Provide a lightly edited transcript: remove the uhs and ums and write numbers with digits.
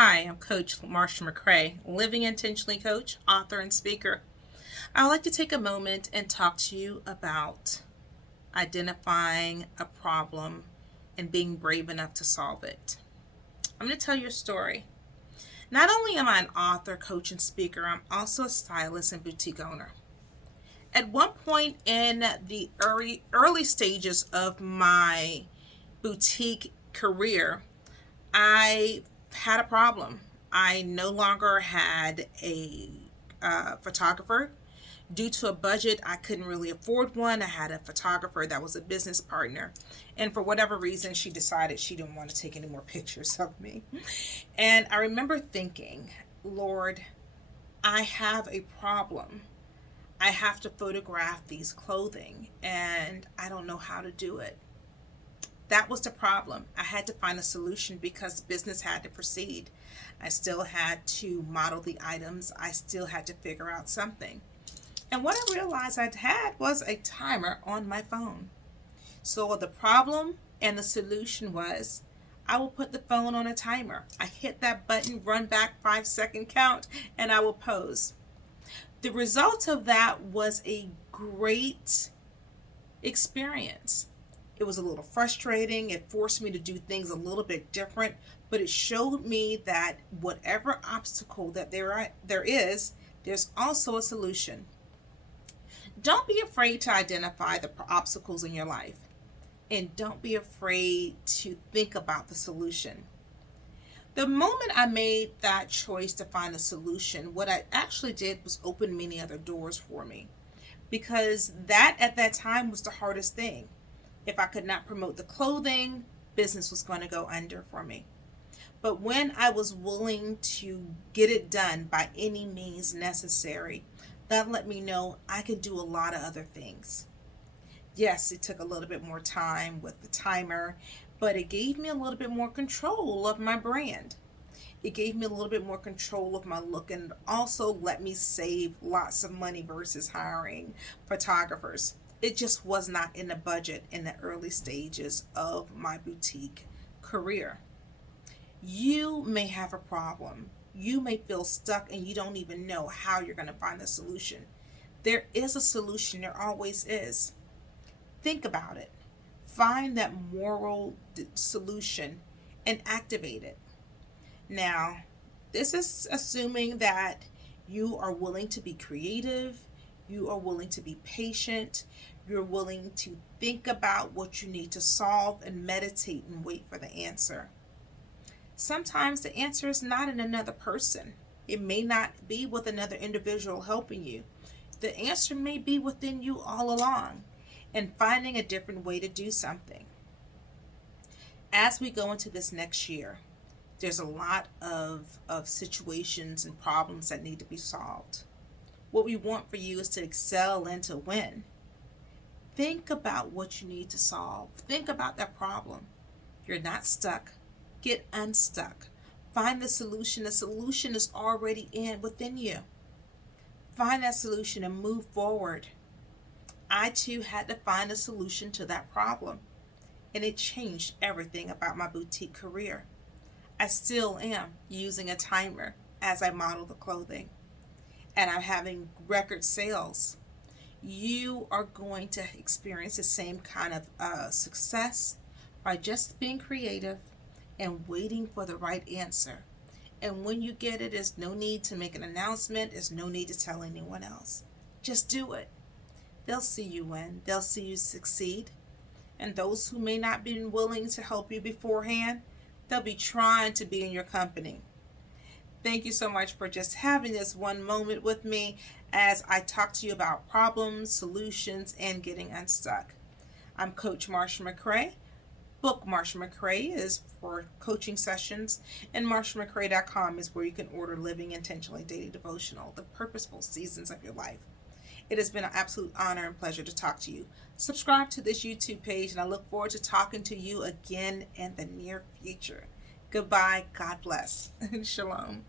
Hi, I'm Coach Marsha McCray, Living Intentionally Coach, author, and speaker. I would like to take a moment and talk to you about identifying a problem and being brave enough to solve it. I'm going to tell you a story. Not only am I an author, coach, and speaker, I'm also a stylist and boutique owner. At one point in the early stages of my boutique career, I had a problem. I no longer had a photographer. Due to a budget, I couldn't really afford one. I had a photographer that was a business partner. And for whatever reason, she decided she didn't want to take any more pictures of me. And I remember thinking, Lord, I have a problem. I have to photograph these clothing and I don't know how to do it. That was the problem. I had to find a solution because business had to proceed. I still had to model the items. I still had to figure out something. And what I realized I had was a timer on my phone. So the problem and the solution was I will put the phone on a timer. I hit that button, run back 5-second count, and I will pose. The result of that was a great experience. It was a little frustrating. It forced me to do things a little bit different, but it showed me that whatever obstacle that there is, there's also a solution. Don't be afraid to identify the obstacles in your life, and don't be afraid to think about the solution. The moment I made that choice to find a solution, what I actually did was open many other doors for me, because that at that time was the hardest thing. If I could not promote the clothing, business was going to go under for me. But when I was willing to get it done by any means necessary, that let me know I could do a lot of other things. Yes, it took a little bit more time with the timer, but it gave me a little bit more control of my brand. It gave me a little bit more control of my look and also let me save lots of money versus hiring photographers. It just was not in the budget in the early stages of my boutique career. You may have a problem. You may feel stuck and you don't even know how you're going to find the solution. There is a solution, there always is. Think about it. Find that moral solution and activate it. Now, this is assuming that you are willing to be creative, you are willing to be patient, you're willing to think about what you need to solve and meditate and wait for the answer. Sometimes the answer is not in another person. It may not be with another individual helping you. The answer may be within you all along and finding a different way to do something. As we go into this next year, there's a lot of situations and problems that need to be solved. What we want for you is to excel and to win. Think about what you need to solve. Think about that problem. You're not stuck. Get unstuck. Find the solution. The solution is already within you. Find that solution and move forward. I too had to find a solution to that problem, and it changed everything about my boutique career. I still am using a timer as I model the clothing, and I'm having record sales. You are going to experience the same kind of success by just being creative and waiting for the right answer. And when you get it, there's no need to make an announcement. There's no need to tell anyone else. Just do it. They'll see you win. They'll see you succeed. And those who may not be willing to help you beforehand, they'll be trying to be in your company. Thank you so much for just having this one moment with me as I talk to you about problems, solutions, and getting unstuck. I'm Coach Marsha McCray. Book Marsha McCray is for coaching sessions, and MarshaMcCray.com is where you can order Living Intentionally Daily Devotional, the purposeful seasons of your life. It has been an absolute honor and pleasure to talk to you. Subscribe to this YouTube page, and I look forward to talking to you again in the near future. Goodbye. God bless. Shalom.